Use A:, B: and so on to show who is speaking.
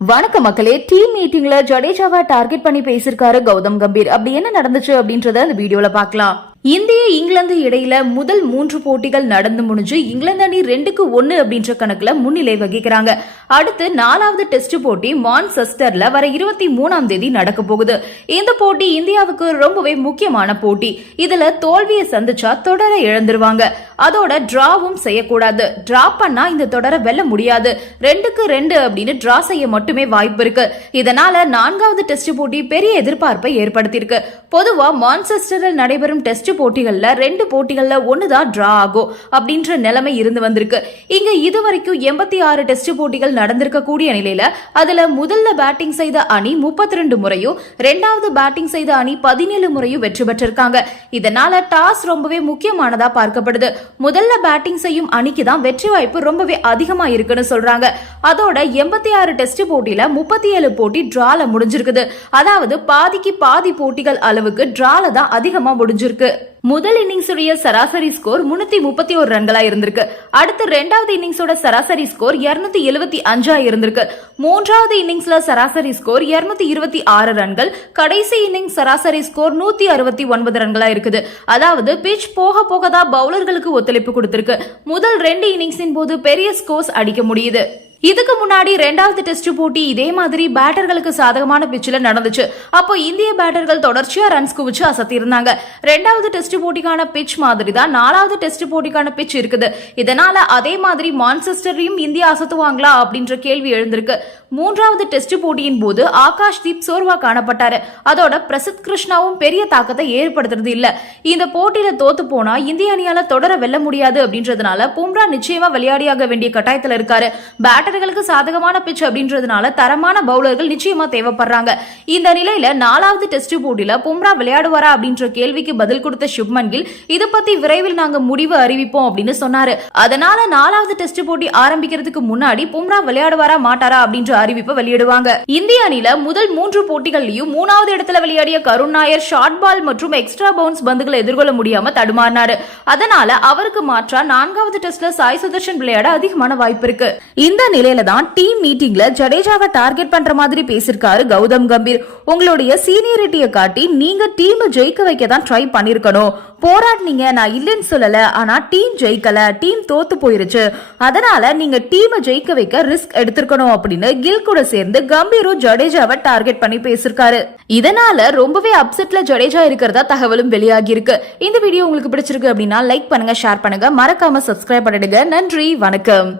A: வணக்க மக்களே டீம் மீட்டிங்ல ஜடேஜாவை டார்கெட் பண்ணி பேசியிருக்காரு கௌதம் கம்பீர். அப்படி என்ன நடந்துச்சு அப்படின்றத இந்த வீடியோல பார்க்கலாம். இந்திய இங்கிலாந்து இடையில முதல் மூன்று போட்டிகள் நடந்து முடிஞ்சு இங்கிலாந்து அணி ரெண்டுக்கு ஒன்னு அப்படின்ற கணக்குல முன்னிலை வகிக்கிறாங்க. அடுத்து நாலாவது டெஸ்ட் போட்டி மான்செஸ்டர்ல வர இருபத்தி மூணாம் தேதி நடக்க போகுது. இந்த போட்டி இந்தியாவுக்கு ரொம்பவே முக்கியமான போட்டி. இதுல தோல்வியை சந்திச்சா தொடரை இழந்துருவாங்க. அதோட டிராவும் செய்யக்கூடாது. டிரா பண்ணா இந்த தொடரை வெல்ல முடியாது. ரெண்டுக்கு ரெண்டு அப்படின்னு டிரா செய்ய மட்டுமே வாய்ப்பு இருக்கு. இதனால நான்காவது டெஸ்ட் போட்டி பெரிய எதிர்பார்ப்பை ஏற்படுத்தியிருக்கு. பொதுவாக மான்செஸ்டரில் நடைபெறும் டெஸ்ட் போட்டிகளில் ரெண்டு போட்டிகளில் ஒன்று தான் ட்ரா ஆகும் அப்படின்ற நிலைமை இருந்து வந்திருக்கு. இங்க இதுவரைக்கும் எண்பத்தி ஆறு டெஸ்ட் போட்டிகள் நடந்திருக்க கூடிய நிலையில அதுல முதல்ல பேட்டிங் செய்த அணி முப்பத்தி ரெண்டு முறையும் ரெண்டாவது பேட்டிங் செய்த அணி பதினேழு முறையும் வெற்றி பெற்றிருக்காங்க. இதனால டாஸ் ரொம்பவே முக்கியமானதா பார்க்கப்படுது. முதல்ல பேட்டிங் செய்யும் அணிக்கு தான் வெற்றி வாய்ப்பு ரொம்பவே அதிகமா இருக்குன்னு சொல்றாங்க. அதோட எண்பத்தி ஆறு டெஸ்ட் போட்டியில முப்பத்தி ஏழு போட்டி டிரால முடிஞ்சிருக்குது. அதாவது பாதிக்கு பாதி போட்டிகள் அளவுக்கு டிரால தான் அதிகமா முடிஞ்சிருக்கு. முதல் இன்னிங்ஸுடைய சராசரி ஸ்கோர் முன்னூத்தி முப்பத்தி ஒரு ரன்களா இருந்திருக்கு. அடுத்து ரெண்டாவது இன்னிங்ஸோட சராசரி ஸ்கோர் இருநூத்தி எழுபத்தி அஞ்சா இருந்திருக்கு. மூன்றாவது இன்னிங்ஸ்ல சராசரி ஸ்கோர் இருநூத்தி இருபத்தி ஆறு ரன்கள். கடைசி இன்னிங்ஸ் சராசரி ஸ்கோர் நூத்தி அறுபத்தி ஒன்பது ரன்களா இருக்குது. அதாவது பிச் போக போக தான் பவுலர்களுக்கு ஒத்துழைப்பு கொடுத்திருக்கு. முதல் ரெண்டு இன்னிங்ஸின் போது பெரிய ஸ்கோர்ஸ் அடிக்க முடியுது. இதுக்கு முன்னாடி ரெண்டாவது டெஸ்ட் போட்டி இதே மாதிரி பேட்டர்களுக்கு சாதகமான பிச்சில் நடந்துச்சு. அப்போ இந்திய பேட்டர்கள் தொடர்ச்சியா ரன்ஸ் குவிச்சு அசத்தியிருந்தாங்க. ரெண்டாவது டெஸ்ட் போட்டிக்கான பிச் மாதிரி தான் நாலாவது டெஸ்ட் போட்டிக்கான பிச் இருக்குது. இதனால அதே மாதிரி மான்செஸ்டரையும் இந்தியா அசத்துவாங்களா அப்படின்ற கேள்வி எழுந்திருக்கு. மூன்றாவது டெஸ்ட் போட்டியின் போது ஆகாஷ் தீப் சோர்வா காணப்பட்டாரு. அதோட பிரசித் கிருஷ்ணாவும் பெரிய தாக்கத்தை ஏற்படுத்துறது இல்ல. இந்த போட்டியில தோத்து போனா இந்திய அணியால தொடர வெல்ல முடியாது அப்படின்றதுனால பும்ரா நிச்சயமா விளையாடியாக வேண்டிய கட்டாயத்துல இருக்காரு. பேட்டர்களுக்கு சாதகமான பிச் அப்படின்றதுனால தரமான பவுலர்கள் நிச்சயமா தேவைப்படுறாங்க. இந்த நிலையில நாலாவது டெஸ்ட் போட்டியில பும்ரா விளையாடுவாரா அப்படின்ற கேள்விக்கு பதில் கொடுத்த சுப்மன் கில் இது பத்தி விரைவில் நாங்க முடிவு அறிவிப்போம் அப்படின்னு சொன்னாரு. அதனால நாலாவது டெஸ்ட் போட்டி ஆரம்பிக்கிறதுக்கு முன்னாடி பும்ரா விளையாடுவாரா மாட்டாரா அப்படின்ற அறிவிப்பை வெளியிடுவாங்க. இந்திய அணில முதல் மூன்று போட்டிகள்லயும் மூணாவது இடத்துல விளையாடிய கருண் நாயர் ஷார்ட் பால் மற்றும் எக்ஸ்ட்ரா பவுன்ஸ் பந்துகளை எதிர்கொள்ள முடியாம தடுமாறினாரு. அதனால அவருக்கு மாற்றா நான்காவது டெஸ்ட்ல சாய் சுதர்ஷன் விளையாட அதிகமான வாய்ப்பு இருக்கு. இந்த நிலையில தான் டீம் மீட்டிங்ல ஜடேஜாவை டார்கெட் பண்ற மாதிரி பேசிருக்காரு கௌதம் கம்பீர். உங்களுடைய சீனியரிட்டியை காட்டி நீங்க டீம் ஜெயிக்க வைக்க தான் ட்ரை பண்ணிருக்கணும். போராடினீங்க நான் இல்லைன்னு சொல்லல ஆனா டீம் ஜெயிக்கல டீம் தோத்து போயிருச்சு. அதனால நீங்க டீமை ஜெயிக்க வைக்க ரிஸ்க் எடுத்திருக்கணும் அப்படின்னு கில் கூட சேர்ந்து கம்பீரும் ஜடேஜாவை டார்கெட் பண்ணி பேசிருக்காரு. இதனால ரொம்பவே அப்செட்ல ஜடேஜா இருக்கிறதா தகவலும் வெளியாகி இருக்கு இந்த வீடியோ உங்களுக்கு பிடிச்சிருக்கு அப்படின்னா லைக் பண்ணுங்க ஷேர் பண்ணுங்க. மறக்காம சப்ஸ்கிரைப் பண்ணிடுங்க. நன்றி வணக்கம்.